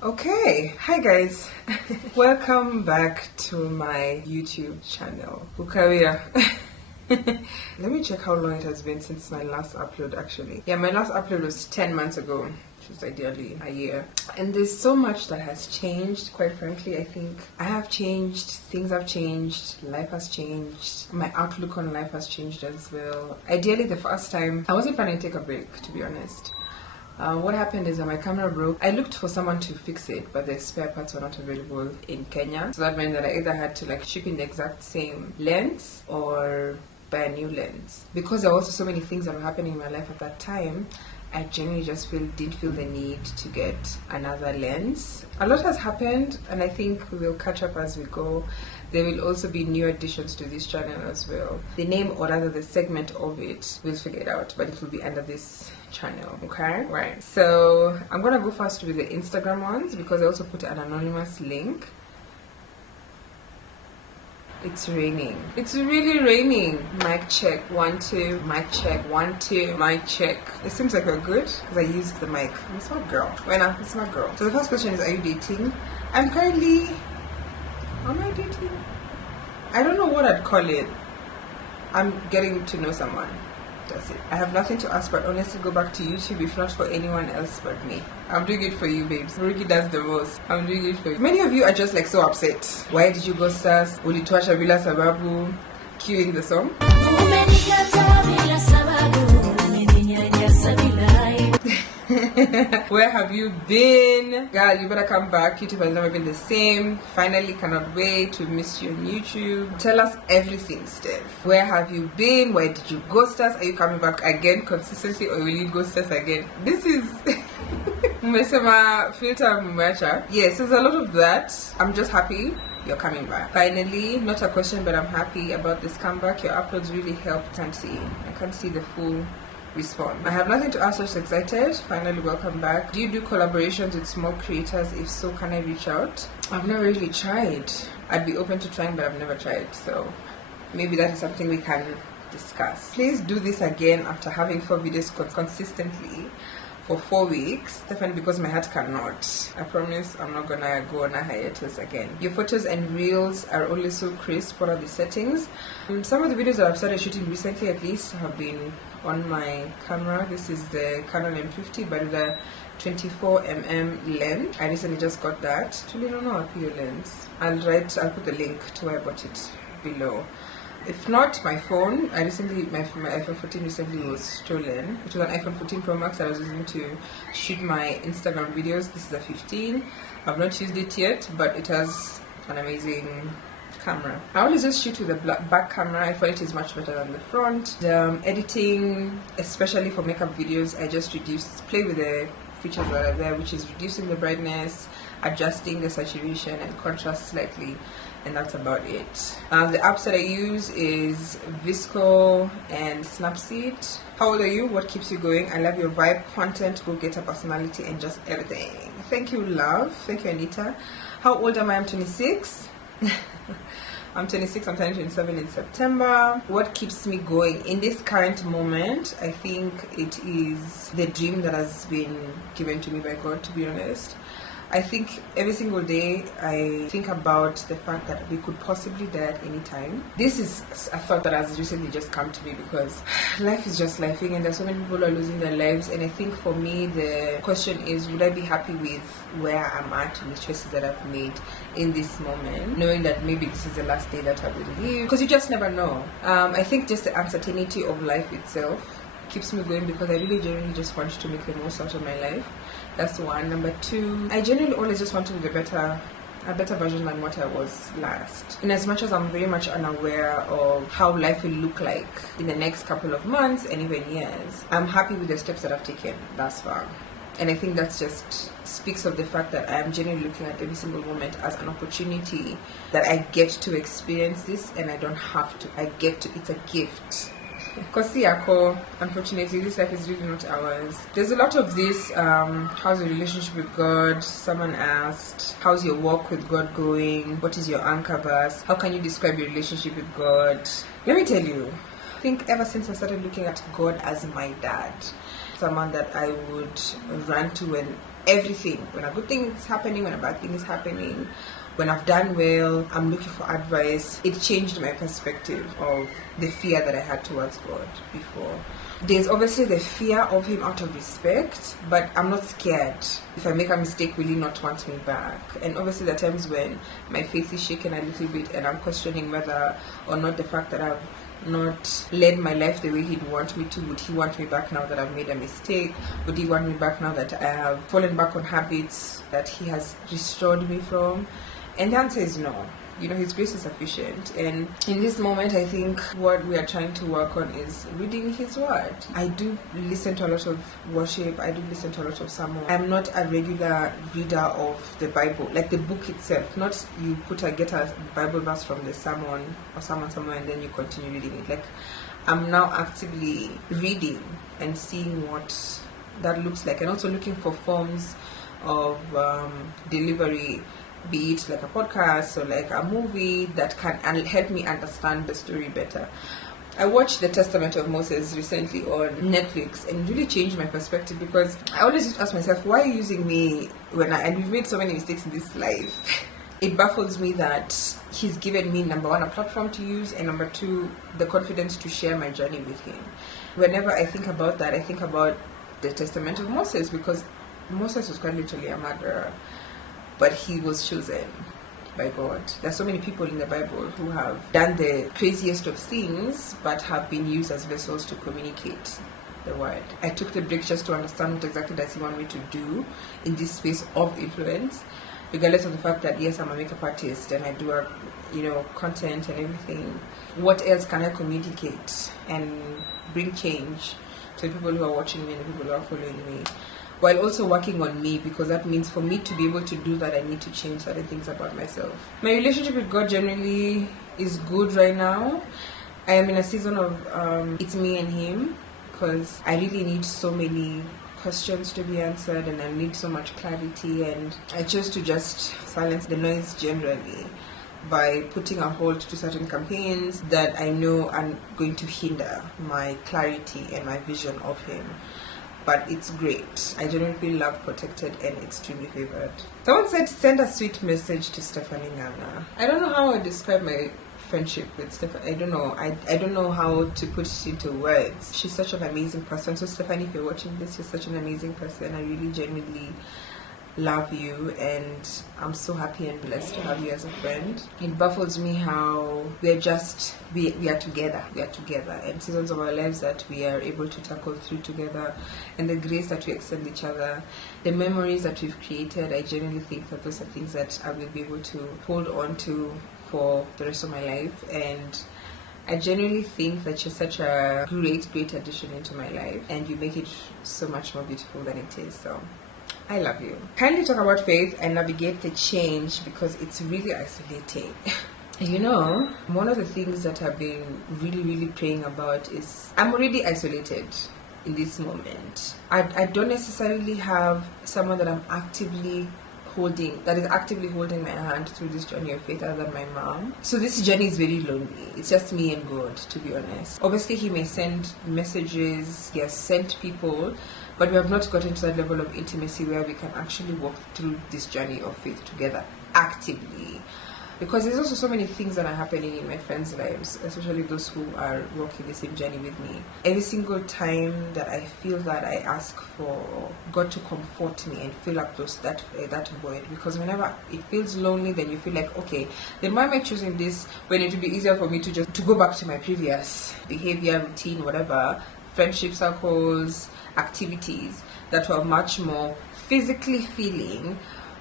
Okay, hi guys. Welcome back to my YouTube channel. Ukawia. Let me check how long it has been since my last upload actually. Yeah, my last upload was 10 months ago, which is ideally a year. And there's so much that has changed, quite frankly. I think I have changed, things have changed, life has changed, my outlook on life has changed as well. Ideally, the first time, I wasn't planning to take a break, to be honest. What happened is that my camera broke. I looked for someone to fix it, but the spare parts were not available in Kenya. So that meant that I either had to like ship in the exact same lens or buy a new lens. Because there were also so many things that were happening in my life at that time, I genuinely just didn't feel the need to get another lens. A lot has happened, and I think we will catch up as we go. There will also be new additions to this channel as well. The name, or rather the segment of it, we'll figure it out, but it will be under this channel. Okay, right, so I'm gonna go first with the Instagram ones because I also put an anonymous link. It's raining. It's really raining. Mic check 1 2. Mic check 1 2. Mic check. It seems like we're good because I used the mic. I'm a smart girl. Wait, now it's smart girl. So the first question is, are you dating? I'm currently. Am I dating? I don't know what I'd call it. I'm getting to know someone. That's it. I have nothing to ask, but honestly, go back to YouTube if not for anyone else but me. I'm doing it for you, babes. Ruki does the most. I'm doing it for you. Many of you are just like so upset. Why did you ghost us? Ulituacha bila sababu. Cueing the song. Where have you been? Girl, you better come back. YouTube has never been the same. Finally, cannot wait to miss you on YouTube. Tell us everything, Steph. Where have you been? Why did you ghost us? Are you coming back again consistently, or will you ghost us again? This is Umesema filter mumacha. Yes, there's a lot of that. I'm just happy you're coming back. Finally, not a question, but I'm happy about this comeback. Your uploads really helped. I can't see the full respond. I have nothing to ask, just excited. Finally, welcome back. Do you do collaborations with small creators? If so, can I reach out? I've never really tried. I'd be open to trying, but I've never tried, so maybe that is something we can discuss. Please do this again after having 4 videos consistently for 4 weeks. Definitely, because my heart cannot. I promise I'm not gonna go on a hiatus again. Your photos and reels are only so crisp. What are the settings? Some of the videos that I've started shooting recently, at least, have been on my camera. This is the Canon M50, but the 24mm lens. I recently just got that. Actually, don't know a PO lens. I'll put the link to where I bought it below. If not, my phone. My iPhone 14 recently was stolen. It was an iPhone 14 Pro Max that I was using to shoot my Instagram videos. This is a 15. I've not used it yet, but it has an amazing camera. I always just shoot with the back camera. I find it is much better than the front. Editing, especially for makeup videos, I just play with the features that are there, which is reducing the brightness, adjusting the saturation and contrast slightly, and that's about it. The apps that I use is Visco and Snapseed. How old are you? What keeps you going? I love your vibe, content, go-getter personality, and just everything. Thank you, love. Thank you, Anita. How old am I? I'm 26. I'm 26, I'm turning 27 in September. What keeps me going in this current moment? I think it is the dream that has been given to me by God, to be honest. I think every single day I think about the fact that we could possibly die at any time. This is a thought that has recently just come to me because life is just lifing and there's so many people who are losing their lives, and I think for me the question is, would I be happy with where I'm at and the choices that I've made in this moment, knowing that maybe this is the last day that I will live, because you just never know. I think just the uncertainty of life itself keeps me going because I really genuinely just want to make the most out of my life. That's one. Number two, I genuinely always just want to be a better version than what I was last. In as much as I'm very much unaware of how life will look like in the next couple of months and even years, I'm happy with the steps that I've taken thus far. And I think that just speaks of the fact that I am genuinely looking at every single moment as an opportunity that I get to experience this, and I don't have to. It's a gift. Because unfortunately, this life is really not ours. There's a lot of this, how's your relationship with God? Someone asked, how's your walk with God going? What is your anchor verse? How can you describe your relationship with God? Let me tell you, I think ever since I started looking at God as my dad, someone that I would run to when everything, when a good thing is happening, when a bad thing is happening, when I've done well, I'm looking for advice. It changed my perspective of the fear that I had towards God before. There's obviously the fear of him out of respect, but I'm not scared. If I make a mistake, will he not want me back? And obviously there are times when my faith is shaken a little bit and I'm questioning whether or not the fact that I've not led my life the way he'd want me to. Would he want me back now that I've made a mistake? Would he want me back now that I have fallen back on habits that he has restored me from? And the answer is no. His grace is sufficient. And in this moment, I think what we are trying to work on is reading his word. I do listen to a lot of worship. I do listen to a lot of sermon. I'm not a regular reader of the Bible, like the book itself. Not you get a Bible verse from the sermon or sermon somewhere and then you continue reading it. Like, I'm now actively reading and seeing what that looks like, and also looking for forms of delivery, be it like a podcast or like a movie that can help me understand the story better. I watched The Testament of Moses recently on Netflix and it really changed my perspective, because I always used to ask myself, why are you using me and we've made so many mistakes in this life? It baffles me that he's given me, number one, a platform to use, and number two, the confidence to share my journey with him. Whenever I think about that, I think about The Testament of Moses, because Moses was quite literally a murderer, but he was chosen by God. There's so many people in the Bible who have done the craziest of things but have been used as vessels to communicate the word. I took the break just to understand what exactly does he want me to do in this space of influence, regardless of the fact that yes, I'm a makeup artist and I do content and everything. What else can I communicate and bring change to the people who are watching me and the people who are following me, while also working on me, because that means for me to be able to do that, I need to change certain things about myself. My relationship with God generally is good right now. I am in a season of it's me and him, because I really need so many questions to be answered and I need so much clarity, and I chose to just silence the noise generally by putting a halt to certain campaigns that I know are going to hinder my clarity and my vision of him. But it's great. I genuinely feel loved, protected, and extremely favored. Someone said, send a sweet message to Stephanie Ngana. I don't know how I describe my friendship with Stephanie. I don't know. I don't know how to put it into words. She's such an amazing person. So Stephanie, if you're watching this, you're such an amazing person. I really genuinely love you, and I'm so happy and blessed to have you as a friend. It baffles me how we are together. We are together, and seasons of our lives that we are able to tackle through together, and the grace that we extend each other, the memories that we've created. I genuinely think that those are things that I will be able to hold on to for the rest of my life, and I genuinely think that you're such a great addition into my life, and you make it so much more beautiful than it is. So I love you. Kindly talk about faith and navigate the change, because it's really isolating. One of the things that I've been really praying about is I'm already isolated in this moment. I don't necessarily have someone that I'm actively holding my hand through this journey of faith other than my mom. So this journey is very lonely. It's just me and God, to be honest. Obviously he may send messages, he has sent people, but we have not gotten to that level of intimacy where we can actually walk through this journey of faith together actively. Because there's also so many things that are happening in my friends' lives, especially those who are walking the same journey with me. Every single time that I feel that, I ask for God to comfort me and fill up that void. Because whenever it feels lonely, then you feel like, okay, then why am I choosing this when it would be easier for me to go back to my previous behavior, routine, whatever, friendship circles, activities that were much more physically feeling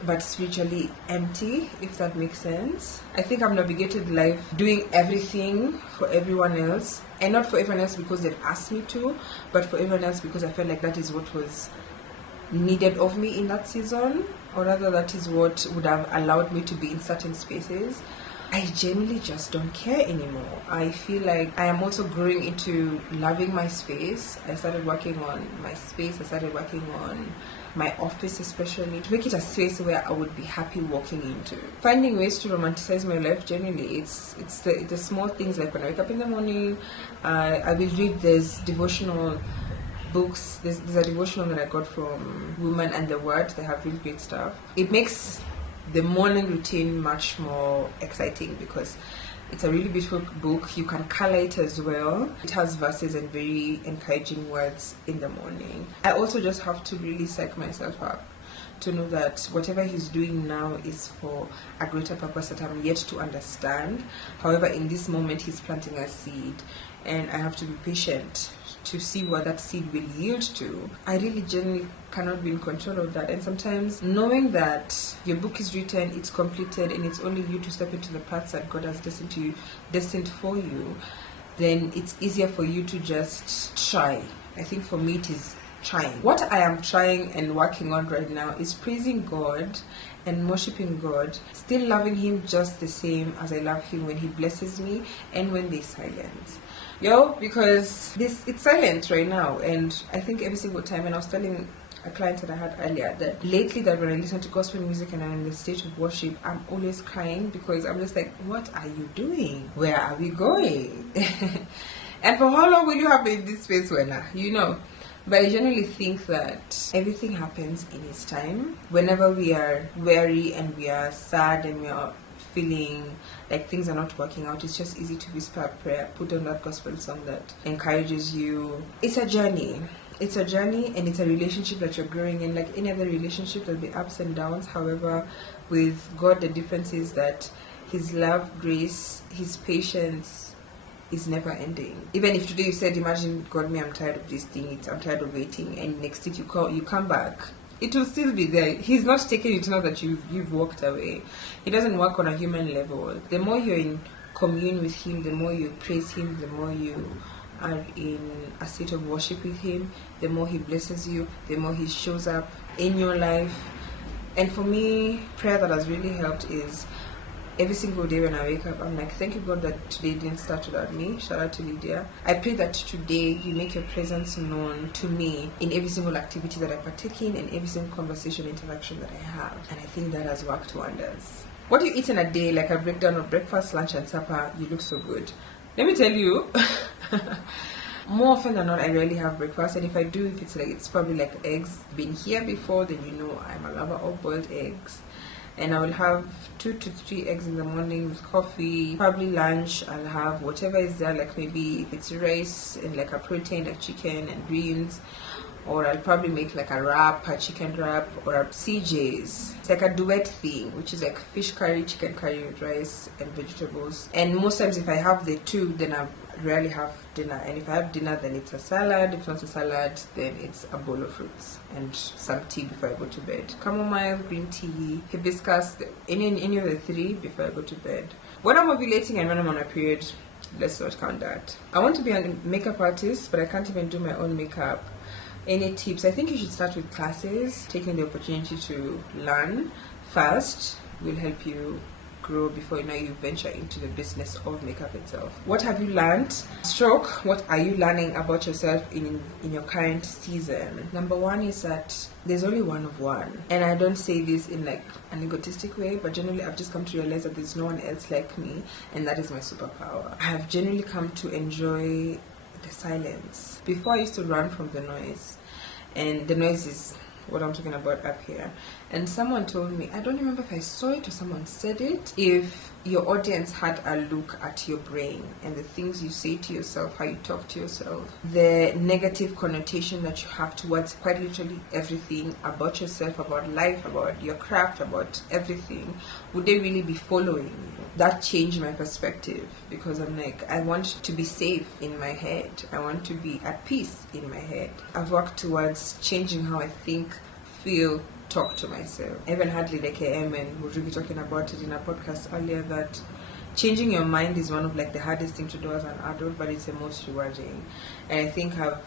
but spiritually empty, if that makes sense. I think I've navigated life doing everything for everyone else, and not for everyone else because they've asked me to, but for everyone else because I felt like that is what was needed of me in that season, or rather that is what would have allowed me to be in certain spaces. I genuinely just don't care anymore. I feel like I am also growing into loving my space. I started working on my space. I started working on my office, especially to make it a space where I would be happy walking into. Finding ways to romanticize my life generally, it's the small things, like when I wake up in the morning, I will read this devotional books. There's a devotional that I got from Women and the Word. They have really great stuff. It makes the morning routine much more exciting because it's a really beautiful book. You can color it as well. It has verses and very encouraging words in the morning. I also just have to really psych myself up to know that whatever he's doing now is for a greater purpose that I'm yet to understand. However, in this moment, he's planting a seed, and I have to be patient to see what that seed will yield to. I really genuinely cannot be in control of that. And sometimes knowing that your book is written, it's completed, and it's only you to step into the paths that God has destined for you, then it's easier for you to just try. I think for me it is trying. What I am trying and working on right now is praising God and worshiping God, still loving Him just the same as I love Him when He blesses me and when there's silence. Because it's silent right now, and I think every single time, and I was telling a client that I had earlier that lately that when I listen to gospel music and I'm in the state of worship, I'm always crying because I'm just like, what are you doing? Where are we going? And for how long will you have been in this space, Wena? But I generally think that everything happens in its time. Whenever we are weary and we are sad and we are feeling like things are not working out, it's just easy to whisper a prayer, put on that gospel song that encourages you. It's a journey. It's a journey, and it's a relationship that you're growing in. Like any other relationship, there'll be ups and downs. However, with God, the difference is that His love, grace, His patience is never ending. Even if today you said, imagine, God, me, I'm tired of this thing, I'm tired of waiting, and next week you come back, it will still be there. He's not taking it now that you've walked away. He doesn't work on a human level. The more you're in commune with Him, the more you praise Him, the more you are in a state of worship with Him, the more He blesses you, the more He shows up in your life. And for me, prayer that has really helped is every single day when I wake up, I'm like, thank you, God, that today didn't start without me. Shout out to Lydia. I pray that today you make your presence known to me in every single activity that I partake in and every single conversation, interaction that I have. And I think that has worked wonders. What do you eat in a day, like a breakdown of breakfast, lunch, and supper? You look so good. Let me tell you, more often than not, I rarely have breakfast. And if I do, it's probably like eggs. Been here before, then you know I'm a lover of boiled eggs. And I will have 2 to 3 eggs in the morning with coffee. Probably lunch, I'll have whatever is there, like maybe if it's rice and like a protein like chicken and greens, or I'll probably make like a chicken wrap, or a CJ's. It's like a duet thing, which is like fish curry, chicken curry with rice and vegetables. And most times if I have the two, then I rarely have dinner. And if I have dinner, then it's a salad. If not a salad, then it's a bowl of fruits and some tea before I go to bed. Chamomile, green tea, hibiscus, any of the 3 before I go to bed. When I'm ovulating and when I'm on a period, let's not count that. I want to be a makeup artist, but I can't even do my own makeup. Any tips? I think you should start with classes. Taking the opportunity to learn first will help you grow before you venture into the business of makeup itself. What have you learned? Stroke, what are you learning about yourself in your current season? Number 1 is that there's only one of one. And I don't say this in like an egotistic way, but generally I've just come to realize that there's no one else like me, and that is my superpower. I have generally come to enjoy the silence. Before I used to run from the noise, and the noise is what I'm talking about up here. And someone told me, I don't remember if I saw it or someone said it, if your audience had a look at your brain and the things you say to yourself, how you talk to yourself, the negative connotation that you have towards quite literally everything about yourself, about life, about your craft, about everything, would they really be following you? That changed my perspective, because I'm like, I want to be safe in my head. I want to be at peace in my head. I've worked towards changing how I think, feel, talk to myself. I even had Lydia KM and we were really talking about it in a podcast earlier, that changing your mind is one of like the hardest thing to do as an adult, but it's the most rewarding. And I think I've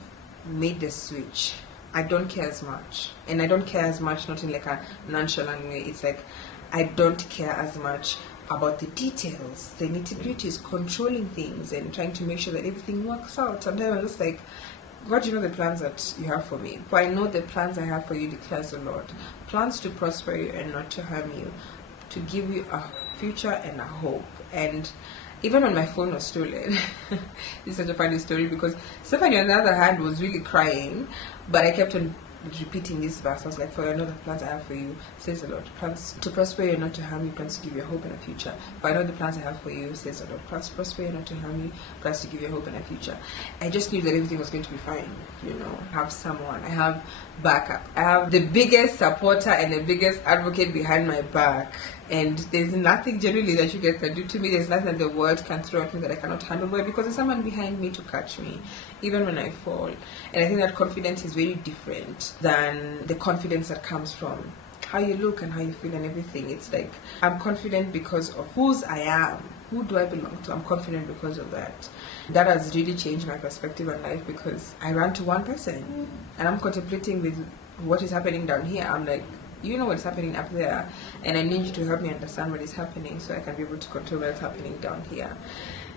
made the switch. I don't care as much. And I don't care as much not in like a nonchalant way. It's like I don't care as much about the details, the nitty-gritties, controlling things and trying to make sure that everything works out. Sometimes I'm just like, God, you know the plans that you have for me. For I know the plans I have for you, declares the Lord. Plans to prosper you and not to harm you, to give you a future and a hope. And Even when my phone was stolen, this is such a funny story because Stephanie, on the other hand, was really crying, but I kept on repeating this verse. I was like, for I know the plans I have for you, says the Lord. Plans to prosper you, not to harm you, plans to give you a hope and a future. For I know the plans I have for you, says the Lord. Plans to prosper you, not to harm you, plans to give you a hope and a future. I just knew that everything was going to be fine. You know, I have someone, I have backup. I have the biggest supporter and the biggest advocate behind my back. And there's nothing generally that you guys can do to me. There's nothing that the world can throw at me that I cannot handle. Why? Because there's someone behind me to catch me, even when I fall. And I think that confidence is very different than the confidence that comes from how you look and how you feel and everything. It's like, I'm confident because of whose I am. Who do I belong to? I'm confident because of that. That has really changed my perspective on life because I ran to one person and I'm contemplating with what is happening down here. I'm like, you know what's happening up there, and I need you to help me understand what is happening so I can be able to control what's happening down here.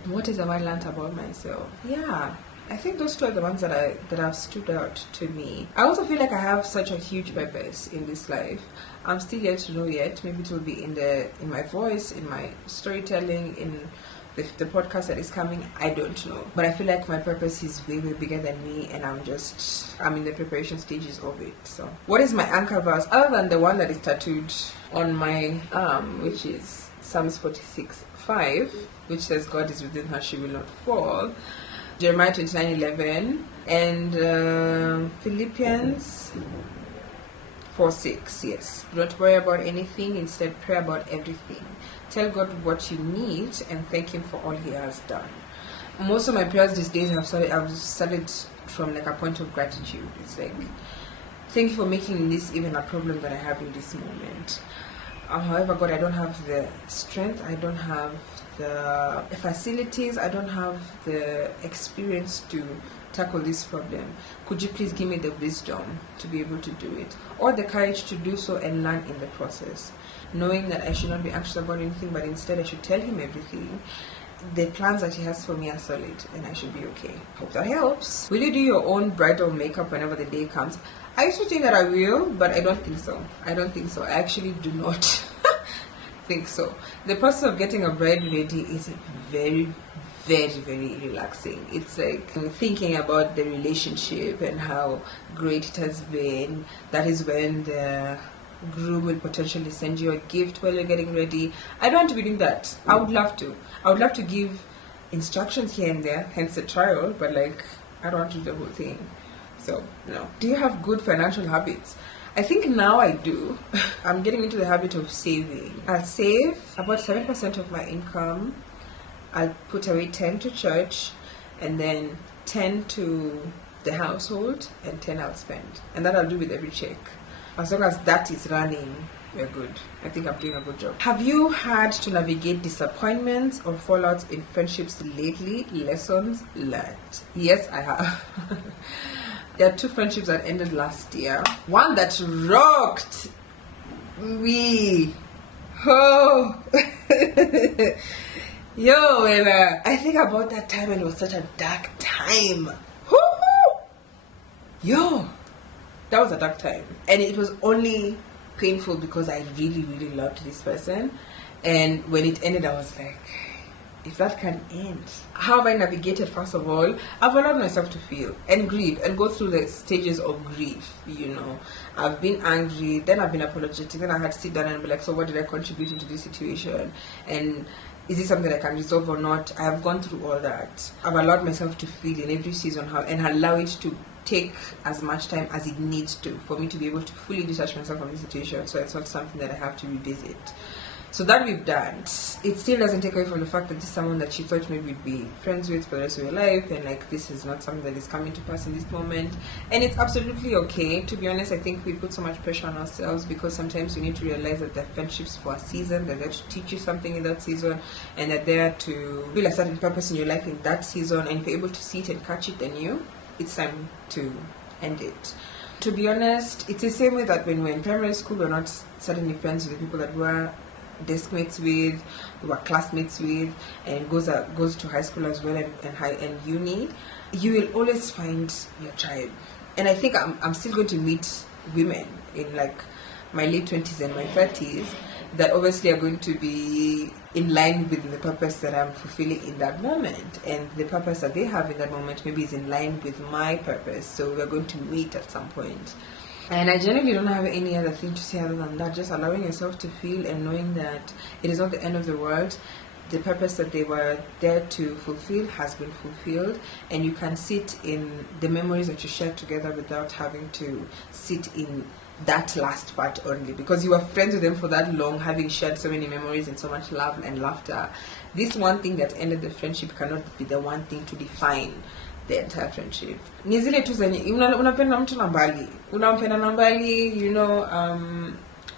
What is have I learned about myself? Yeah, I think those two are the ones that have stood out to me. I also feel like I have such a huge purpose in this life. I'm still yet to know yet. Maybe it will be in my voice, in my storytelling, in the podcast that is coming. I don't know, but I feel like my purpose is way bigger than me, and I'm in the preparation stages of it. So what is my anchor verse other than the one that is tattooed on my arm, which is Psalms 46:5, which says God is within her, she will not fall, Jeremiah 29:11, and Philippians 4:6. Yes, don't worry about anything, instead pray about everything. Tell God what you need and thank Him for all He has done. Most of my prayers these days I've started from like a point of gratitude. It's like, thank you for making this even a problem that I have in this moment. However, God, I don't have the strength, I don't have the facilities, I don't have the experience to tackle this problem. Could you please give me the wisdom to be able to do it, or the courage to do so and learn in the process, knowing that I should not be anxious about anything, but instead I should tell Him everything. The plans that He has for me are solid and I should be okay. Hope that helps. Will you do your own bridal makeup whenever the day comes? I used to think that I will, but I don't think so. I actually do not think so. The process of getting a bride ready is very relaxing. It's like thinking about the relationship and how great it has been. That is when the groom will potentially send you a gift while you're getting ready. I don't want to be doing that. I would love to give instructions here and there, hence the trial, but like I don't want to do the whole thing. So no. Do you have good financial habits? I think now I do. I'm getting into the habit of saving. I'll save about 7% of my income. I'll put away 10 to church, and then 10 to the household, and 10 I'll spend. And that I'll do with every check. As long as that is running, we're good. I think I'm doing a good job. Have you had to navigate disappointments or fallouts in friendships lately? Lessons learned. Yes, I have. There are two friendships that ended last year. One that rocked me. Oh. Yo, and I think about that time, and it was such a dark time. Woo-hoo! Yo, that was a dark time. And it was only painful because I really loved this person. And when it ended, I was like, if that can end. How have I navigated? First of all, I've allowed myself to feel and grieve and go through the stages of grief. You know, I've been angry, then I've been apologetic, then I had to sit down and be like, so what did I contribute into this situation? And is this something I can resolve or not? I have gone through all that. I've allowed myself to feel in every season and allow it to take as much time as it needs to for me to be able to fully detach myself from the situation, so it's not something that I have to revisit. So that we've done. It still doesn't take away from the fact that this is someone that you thought maybe you'd be friends with for the rest of your life, and like this is not something that is coming to pass in this moment. And it's absolutely okay. To be honest, I think we put so much pressure on ourselves because sometimes you need to realize that they're friendships for a season, they're there to teach you something in that season, and they're there to feel a certain purpose in your life in that season. And if you're able to see it and catch it, then it's time to end it. To be honest, it's the same way that when we're in primary school, we're not suddenly friends with the people that we're desk mates with, we were classmates with, and goes to high school as well, and uni. You will always find your tribe. And I think I'm still going to meet women in like my late 20s and my 30s that obviously are going to be in line with the purpose that I'm fulfilling in that moment, and the purpose that they have in that moment maybe is in line with my purpose, so we're going to meet at some point. And I generally don't have any other thing to say other than that, just allowing yourself to feel and knowing that it is not the end of the world. The purpose that they were there to fulfill has been fulfilled, and you can sit in the memories that you shared together without having to sit in that last part only, because you were friends with them for that long, having shared so many memories and so much love and laughter. This one thing that ended the friendship cannot be the one thing to define the entire friendship. Ni zile tu zenye unapenda mtu na mbali, unampenda na mbali, you know,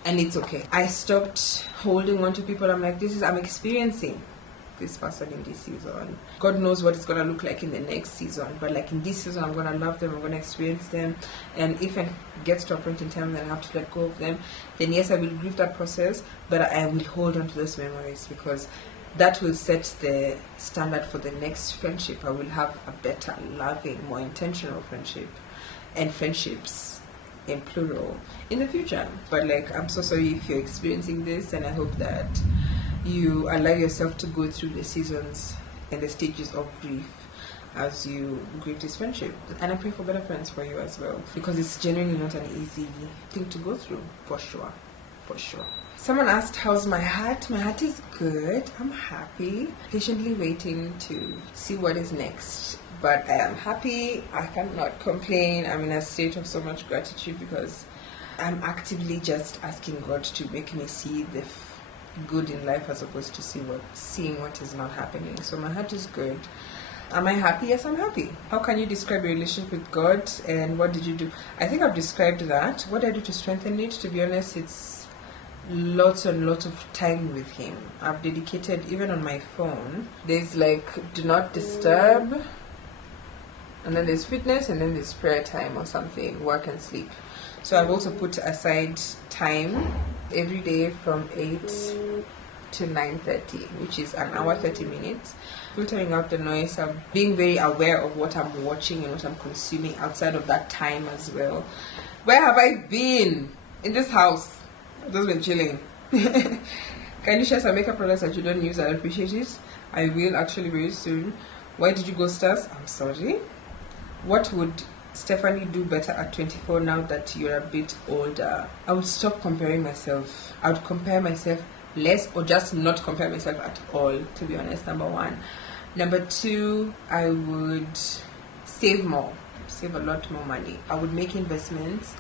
and it's okay. I stopped holding on to people. I'm like, I'm experiencing this person in this season. God knows what it's gonna look like in the next season, but like in this season, I'm gonna love them, I'm gonna experience them, and if it gets to a point in time that I have to let go of them, then yes, I will grieve that process, but I will hold on to those memories, because that will set the standard for the next friendship. I will have a better, loving, more intentional friendship, and friendships in plural in the future. But like, I'm so sorry if you're experiencing this, and I hope that you allow yourself to go through the seasons and the stages of grief as you grieve this friendship. And I pray for better friends for you as well, because it's genuinely not an easy thing to go through, for sure. Someone asked, how's my heart? My heart is good. I'm happy, patiently waiting to see what is next. But I am happy. I cannot complain. I'm in a state of so much gratitude, because I'm actively just asking God to make me see the good in life as opposed to seeing what is not happening. So my heart is good. Am I happy? Yes, I'm happy. How can you describe your relationship with God, and what did you do? I think I've described that. What did I do to strengthen it? To be honest, it's lots and lots of time with Him. I've dedicated, even on my phone, there's like do not disturb, and then there's fitness, and then there's prayer time or something, work and sleep. So I've also put aside time every day from 8 to 9:30, which is an hour 30 minutes, filtering out the noise. I'm being very aware of what I'm watching and what I'm consuming outside of that time as well. Where have I been? In this house. I've just been chilling. Can you share some makeup products that you don't use? I'd appreciate it. I will actually very soon. Why did you go stars? I'm sorry. What would Stephanie do better at 24 now that you're a bit older? I would stop comparing myself. I would compare myself less, or just not compare myself at all, to be honest, number one. Number two, I would save more, save a lot more money. I would make investments.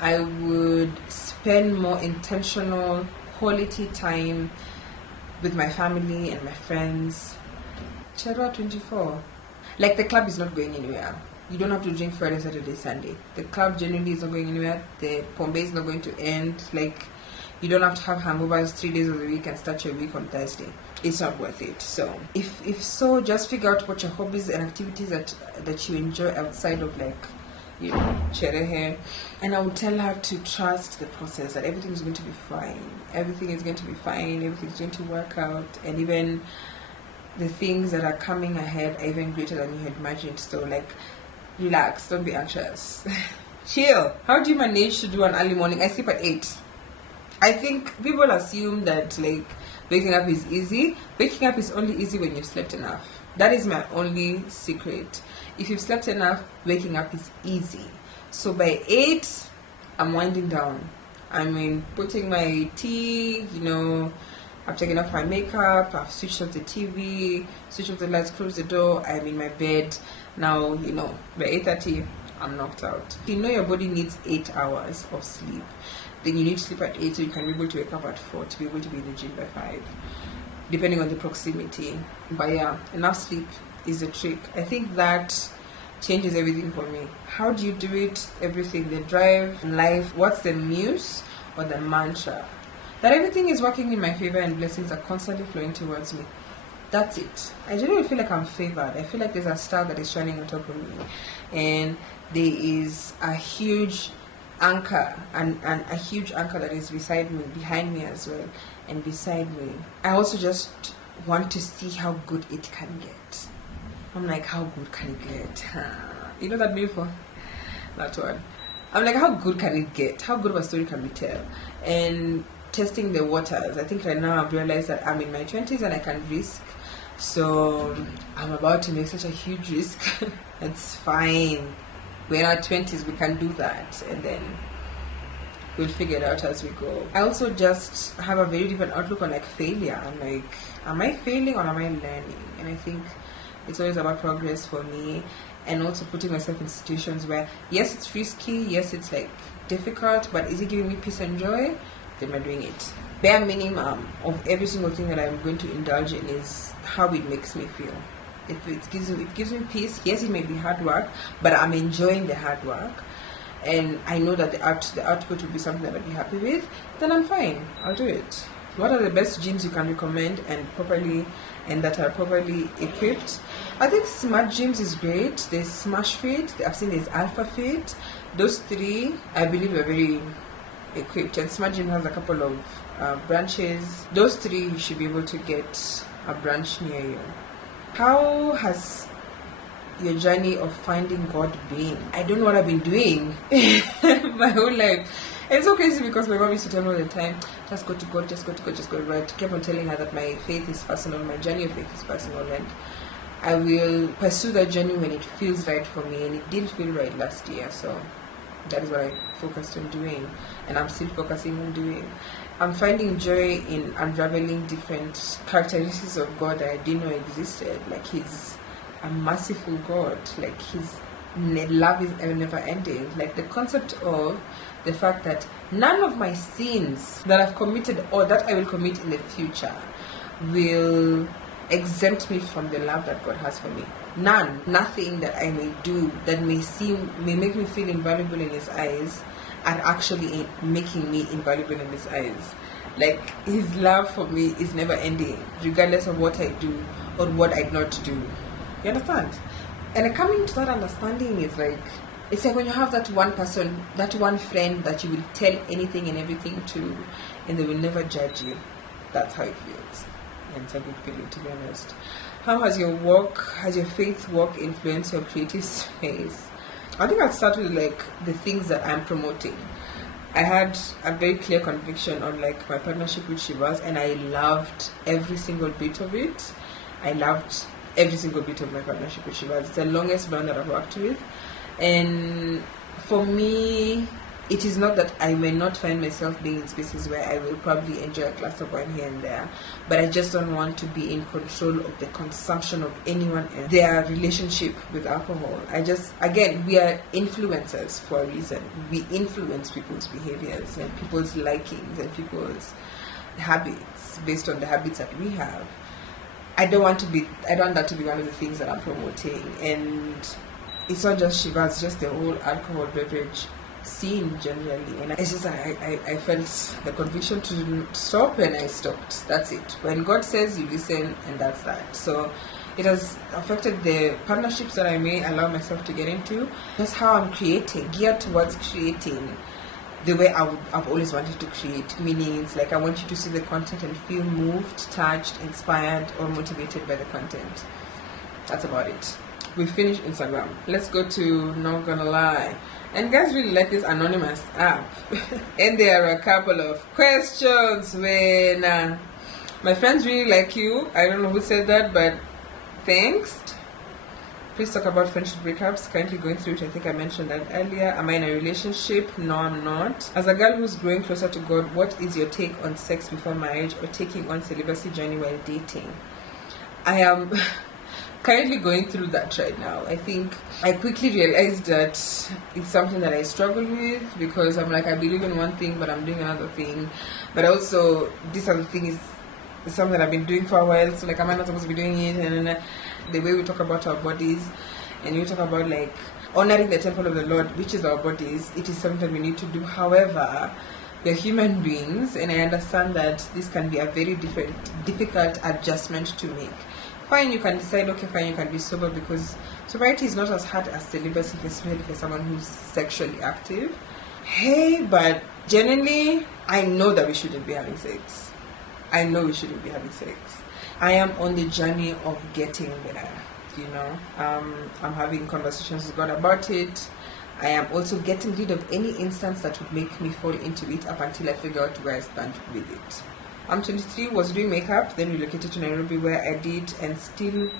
I would spend more intentional quality time with my family and my friends. Chadwa 24. Like, the club is not going anywhere. You don't have to drink Friday, Saturday, Sunday. The club generally is not going anywhere. The Pombe is not going to end. Like, you don't have to have hangovers 3 days of the week and start your week on Thursday. It's not worth it. So if so, just figure out what your hobbies and activities that you enjoy outside of, like, you know, Cherehe. And I would tell her to trust the process, that everything is going to be fine. Everything is going to be fine. Everything is going to work out. And even the things that are coming ahead are even greater than you had imagined. So, like, relax. Don't be anxious. Chill. How do you manage to do an early morning? I sleep at 8. I think people assume that, like, waking up is easy. Waking up is only easy when you've slept enough. That is my only secret. If you've slept enough, waking up is easy. So by 8, I'm winding down. I mean, putting my tea, you know, I've taken off my makeup, I've switched off the TV, switched off the lights, closed the door, I'm in my bed. Now, you know, by 8:30, I'm knocked out. If you know your body needs 8 hours of sleep, then you need to sleep at 8 so you can be able to wake up at 4 to be able to be in the gym by 5, depending on the proximity. But yeah, enough sleep is the trick. I think that changes everything for me. How do you do it? Everything. The drive, life. What's the muse or the mantra? That everything is working in my favor and blessings are constantly flowing towards me. That's it. I genuinely feel like I'm favored. I feel like there's a star that is shining on top of me, and there is a huge anchor and a huge anchor that is beside me, behind me as well, and beside me. I also just want to see how good it can get. I'm like, how good can it get? You know that meme for that one? I'm like, how good can it get? How good of a story can we tell? And testing the waters. I think right now I've realized that I'm in my 20s and I can risk. So I'm about to make such a huge risk. It's fine. We're in our 20s, we can do that, and then we'll figure it out as we go. I also just have a very different outlook on like failure. I'm like, am I failing or am I learning? And I think it's always about progress for me, and also putting myself in situations where, yes, it's risky, yes, it's like difficult, but is it giving me peace and joy? Then we're doing it. Bare minimum of every single thing that I'm going to indulge in is how it makes me feel. If it gives me peace, yes, it may be hard work, but I'm enjoying the hard work, and I know that the output will be something that I'll be happy with, then I'm fine. I'll do it. What are the best gyms you can recommend and that are properly equipped? I think Smart Gyms is great. There's Smash Fit. I've seen there's Alpha Fit. Those three, I believe, are very equipped. And Smart Gym has a couple of branches. Those three, you should be able to get a branch near you. How has your journey of finding God been? I don't know what I've been doing my whole life. It's so crazy because my mom used to tell me all the time, just go to God, just go to God, just go to God. I kept on telling her that my faith is personal, my journey of faith is personal, and I will pursue that journey when it feels right for me, and it didn't feel right last year, so that is what I focused on doing, and I'm still focusing on doing. I'm finding joy in unraveling different characteristics of God that I didn't know existed. Like, He's a merciful God, like His love is never ending. Like the concept of the fact that none of my sins that I've committed or that I will commit in the future will exempt me from the love that God has for me. Nothing that I may do that may make me feel invaluable in His eyes are actually making me invaluable in His eyes. Like, His love for me is never ending, regardless of what I do or what I not do. You understand? And coming to that understanding is like, it's like when you have that one person, that one friend that you will tell anything and everything to, and they will never judge you. That's how it feels. And it's a good feeling, to be honest. How has your faith walk influenced your creative space? I think I'll start with like the things that I'm promoting. I had a very clear conviction on like my partnership with Shivas, and I loved every single bit of it. I loved every single bit of my partnership with Shivas. It's the longest band that I've worked with, and for me, it is not that I may not find myself being in spaces where I will probably enjoy a glass of wine here and there, but I just don't want to be in control of the consumption of anyone else, their relationship with alcohol. Again, we are influencers for a reason. We influence people's behaviors and people's likings and people's habits based on the habits that we have. I don't want that to be one of the things that I'm promoting. And it's not just Shiva, it's just the whole alcohol beverage scene generally. And it's just I felt the conviction to stop, and I stopped. That's it. When God says, you listen, and that's that. So it has affected the partnerships that I may allow myself to get into. That's how I'm creating, geared towards creating the way I've always wanted to create. Meaning, it's like I want you to see the content and feel moved, touched, inspired, or motivated by the content. That's about it. We finished Instagram. Let's go to Not Gonna Lie. And guys really like this anonymous app. And there are a couple of questions when my friends really like you. I don't know who said that, but thanks. Please talk about friendship breakups. Currently going through it. I think I mentioned that earlier. Am I in a relationship? No, I'm not. As a girl who's growing closer to God, what is your take on sex before marriage or taking on celibacy journey while dating? I am currently going through that right now. I think I quickly realized that it's something that I struggle with, because I'm like, I believe in one thing but I'm doing another thing, but also this other thing is something that I've been doing for a while, so like, am I not supposed to be doing it? And the way we talk about our bodies, and we talk about like honoring the temple of the Lord, which is our bodies, it is something that we need to do. However, we're human beings, and I understand that this can be a very difficult adjustment to make. Fine, you can decide, okay, fine, you can be sober, because sobriety is not as hard as celibacy, especially for someone who's sexually active. Hey, but generally, I know that we shouldn't be having sex. I know we shouldn't be having sex. I am on the journey of getting better, you know. I'm having conversations with God about it. I am also getting rid of any instance that would make me fall into it up until I figure out where I stand with it. I'm 23, was doing makeup, then relocated to Nairobi where I did, and still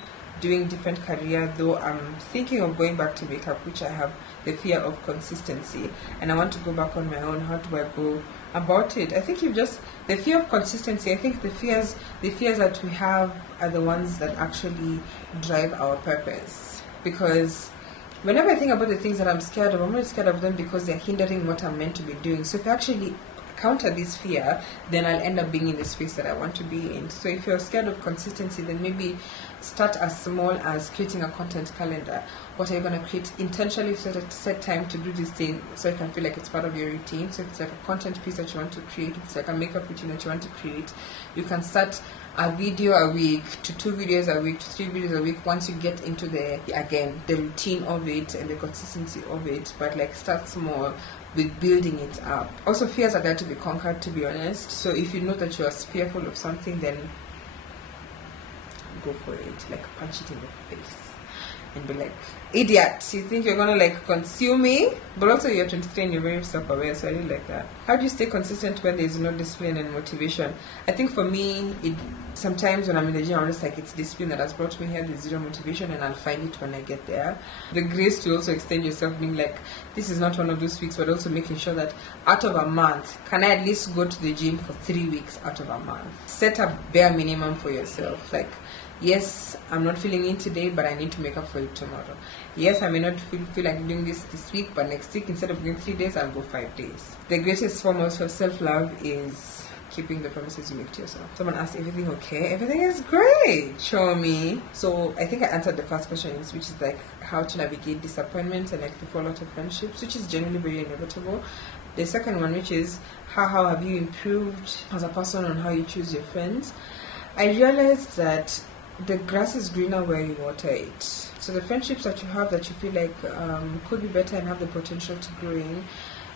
doing different career, though I'm thinking of going back to makeup, which I have the fear of consistency, and I want to go back on my own. How do I go about it? I think you just, the fear of consistency, I think the fears that we have are the ones that actually drive our purpose. Because whenever I think about the things that I'm scared of, I'm really scared of them because they're hindering what I'm meant to be doing. So if I actually counter this fear, then I'll end up being in the space that I want to be in. So if you're scared of consistency, then maybe start as small as creating a content calendar. What are you going to create? Intentionally set time to do this thing so you can feel like it's part of your routine. So if it's like a content piece that you want to create, if it's like a makeup routine that you want to create, you can start a video a week to 2 videos a week to 3 videos a week once you get into the routine of it and the consistency of it. But like start small with building it up. Also, fears are there to be conquered, to be honest. So if you know that you are fearful of something, then go for it. Like punch it in the face and be like, idiot, you think you're gonna like consume me? But also you're 23 and you're very self-aware, so I really like that. How do you stay consistent when there's no discipline and motivation? I think for me, sometimes when I'm in the gym, I'm just like, it's discipline that has brought me here. There's zero motivation, and I'll find it when I get there. The grace to also extend yourself, being like, this is not one of those weeks, but also making sure that out of a month, can I at least go to the gym for 3 weeks out of a month? Set a bare minimum for yourself. Like, yes, I'm not feeling it today, but I need to make up for it tomorrow. Yes, I may not feel like doing this week, but next week, instead of going 3 days, I'll go 5 days. The greatest form of self-love is keeping the promises you make to yourself. Someone asked, everything okay? Everything is great. Show me. So I think I answered the first question, which is like how to navigate disappointment and like the fallout of friendships, which is generally very inevitable. The second one, which is how have you improved as a person on how you choose your friends? I realized that the grass is greener where you water it. So the friendships that you have that you feel like could be better and have the potential to grow in,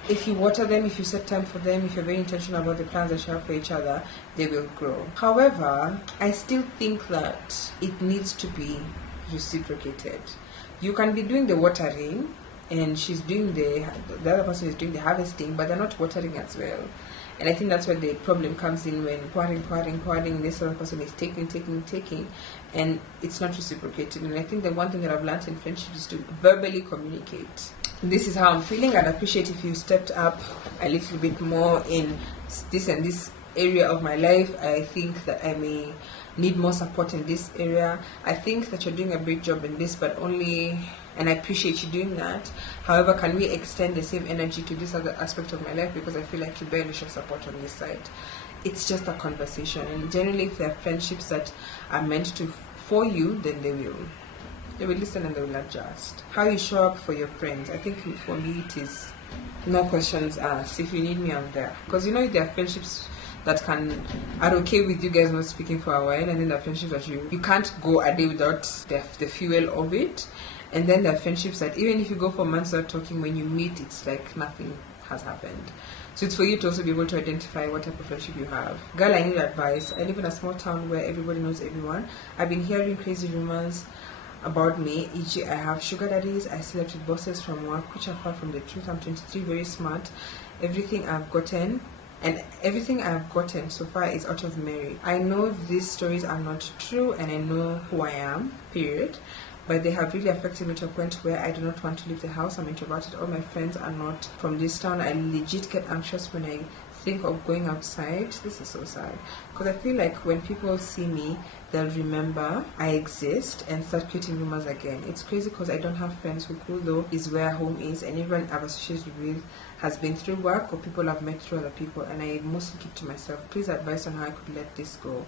if you water them, if you set time for them, if you're very intentional about the plans that you have for each other, they will grow. However, I still think that it needs to be reciprocated. You can be doing the watering and she's doing the other person is doing the harvesting, but they're not watering as well. And I think that's where the problem comes in, when pouring, this other person is taking, and it's not reciprocated. And I think the one thing that I've learned in friendship is to verbally communicate. This is how I'm feeling. I'd appreciate if you stepped up a little bit more in this and this area of my life. I think that I may need more support in this area. I think that you're doing a great job in this, but only, and I appreciate you doing that. However, can we extend the same energy to this other aspect of my life, because I feel like you barely show support on this side. It's just a conversation, and generally if there are friendships that are meant to for you, then they will listen and they will adjust. How you show up for your friends, I think for me it is no questions asked. If you need me, I'm there. Because you know there are friendships that are okay with you guys not speaking for a while, and then there are friendships that you can't go a day without the fuel of it. And then there are friendships that even if you go for months without talking, when you meet, it's like nothing has happened. So it's for you to also be able to identify what type of friendship you have. Girl, I need advice. I live in a small town where everybody knows everyone. I've been hearing crazy rumors about me, e.g. I have sugar daddies, I slept with bosses from work, which are far from the truth. I'm 23, very smart. Everything I've gotten so far is out of merit. I know these stories are not true, and I know who I am, period. But they have really affected me to a point where I do not want to leave the house. I'm introverted. All my friends are not from this town. I legit get anxious when I think of going outside. This is so sad, because I feel like when people see me, they'll remember I exist and start creating rumors again. It's crazy because I don't have friends who cool though is where home is, and everyone I've associated with has been through work or people I've met through other people, and I mostly keep to myself. Please advise on how I could let this go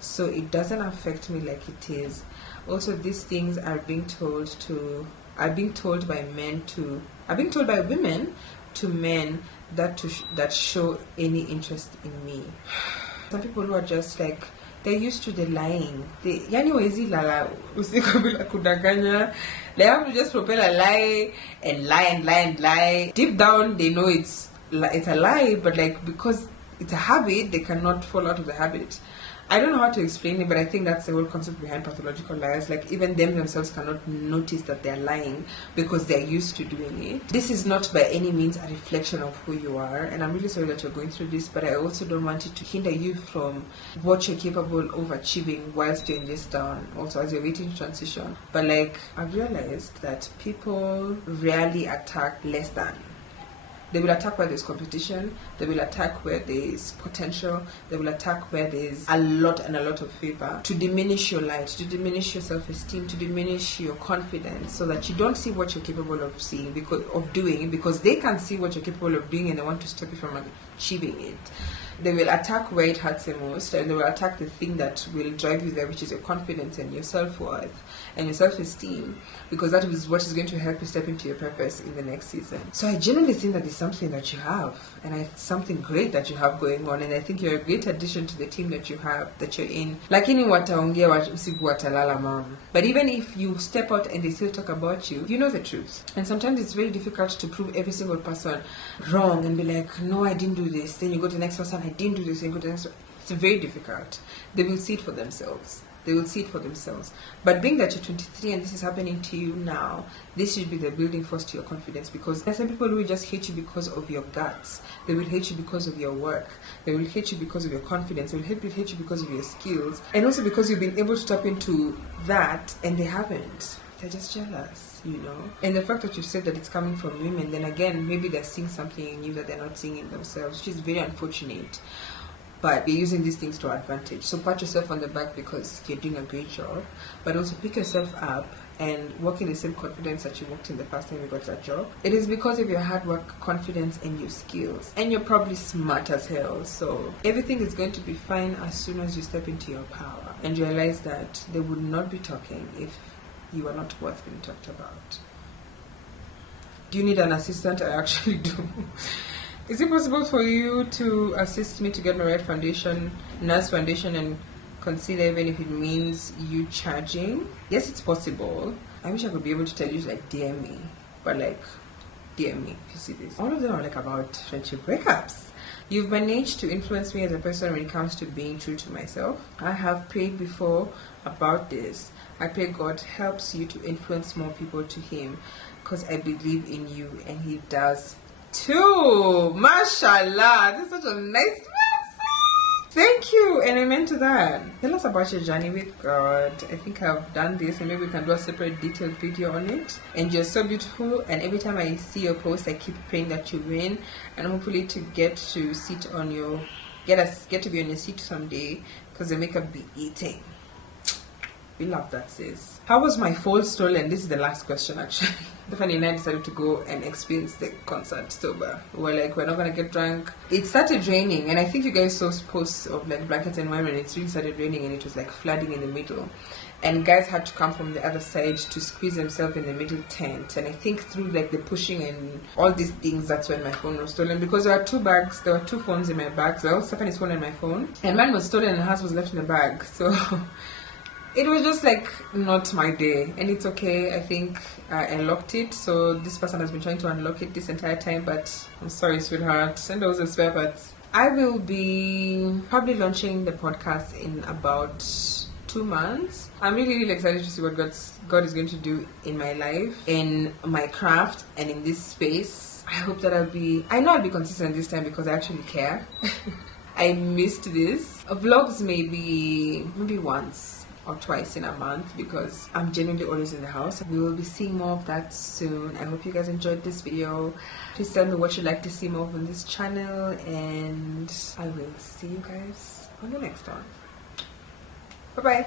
so it doesn't affect me like it is. Also, these things are being told by women to men that show any interest in me. Some people who are just like, they're used to the lying. They have to just propel a lie and lie. Deep down, they know it's a lie, but like, because it's a habit, they cannot fall out of the habit. I don't know how to explain it, but I think that's the whole concept behind pathological liars. Like, even them themselves cannot notice that they're lying because they're used to doing it. This is not by any means a reflection of who you are, and I'm really sorry that you're going through this, but I also don't want it to hinder you from what you're capable of achieving whilst you're in this town, also as you're waiting to transition. But like, I've realized that people rarely attack less than. They will attack where there's competition, they will attack where there's potential, they will attack where there's a lot of favor, to diminish your light, to diminish your self-esteem, to diminish your confidence, so that you don't see what you're capable of seeing, because they can see what you're capable of doing and they want to stop you from achieving it. They will attack where it hurts the most, and they will attack the thing that will drive you there, which is your confidence and your self-worth and your self-esteem, because that is what is going to help you step into your purpose in the next season. So I genuinely think that it's something that you have, and it's something great that you have going on, and I think you're a great addition to the team that you have, that you're in. Lakini wataongea usiku watalala mama. But even if you step out and they still talk about you, you know the truth. And sometimes it's very difficult to prove every single person wrong and be like, no, I didn't do this. Then you go to the next person, I didn't do this, and you go to the next one. It's very difficult. They will see it for themselves. They will see it for themselves. But being that you're 23 and this is happening to you now, this should be the building force to your confidence, because there's some people who will just hate you because of your guts. They will hate you because of your work. They will hate you because of your confidence. They will hate you because of your skills. And also because you've been able to tap into that and they haven't. They're just jealous, you know. And the fact that you said that it's coming from women, then again, maybe they're seeing something in you that they're not seeing in themselves, which is very unfortunate. But you're using these things to advantage. So pat yourself on the back because you're doing a great job, but also pick yourself up and work in the same confidence that you worked in the past time you got that job. It is because of your hard work, confidence, and your skills. And you're probably smart as hell. So everything is going to be fine as soon as you step into your power and realize that they would not be talking if you are not worth being talked about. Do you need an assistant? I actually do. Is it possible for you to assist me to get my right foundation, NARS foundation, and concealer, even if it means you charging? Yes, it's possible. I wish I could be able to tell you to like DM me, but like DM me if you see this. All of them are like about friendship breakups. You've managed to influence me as a person when it comes to being true to myself. I have prayed before about this. I pray God helps you to influence more people to Him, because I believe in you and He does too. Mashallah, this is such a nice message. Thank you, and amen to that. Tell us about your journey with God. I think I've done this, and maybe we can do a separate detailed video on it. And you're so beautiful, and every time I see your post, I keep praying that you win, and hopefully to get to sit on your get to be on your seat someday, because the makeup be eating. We love that, sis. How was my fall stolen? This is the last question, actually. Stephanie and I decided to go and experience the concert sober. We're not gonna get drunk. It started raining, and I think you guys saw posts of like blankets and wine, and it really started raining, and it was like flooding in the middle. And guys had to come from the other side to squeeze themselves in the middle tent. And I think through like the pushing and all these things, that's when my phone was stolen. Because there were two phones in my bag. So I was Stephanie's phone and my phone. And mine was stolen and hers was left in the bag. So it was just like not my day, and it's okay. I think I unlocked it, so this person has been trying to unlock it this entire time, but I'm sorry, sweetheart, send those spare parts. I will be probably launching the podcast in about 2 months. I'm really excited to see what God is going to do in my life, in my craft, and in this space. I hope that I know I'll be consistent this time because I actually care. I missed this. Vlogs maybe once or twice in a month, because I'm genuinely always in the house. We will be seeing more of that soon. I hope you guys enjoyed this video. Please tell me what you'd like to see more of on this channel, and I will see you guys on the next one. Bye bye.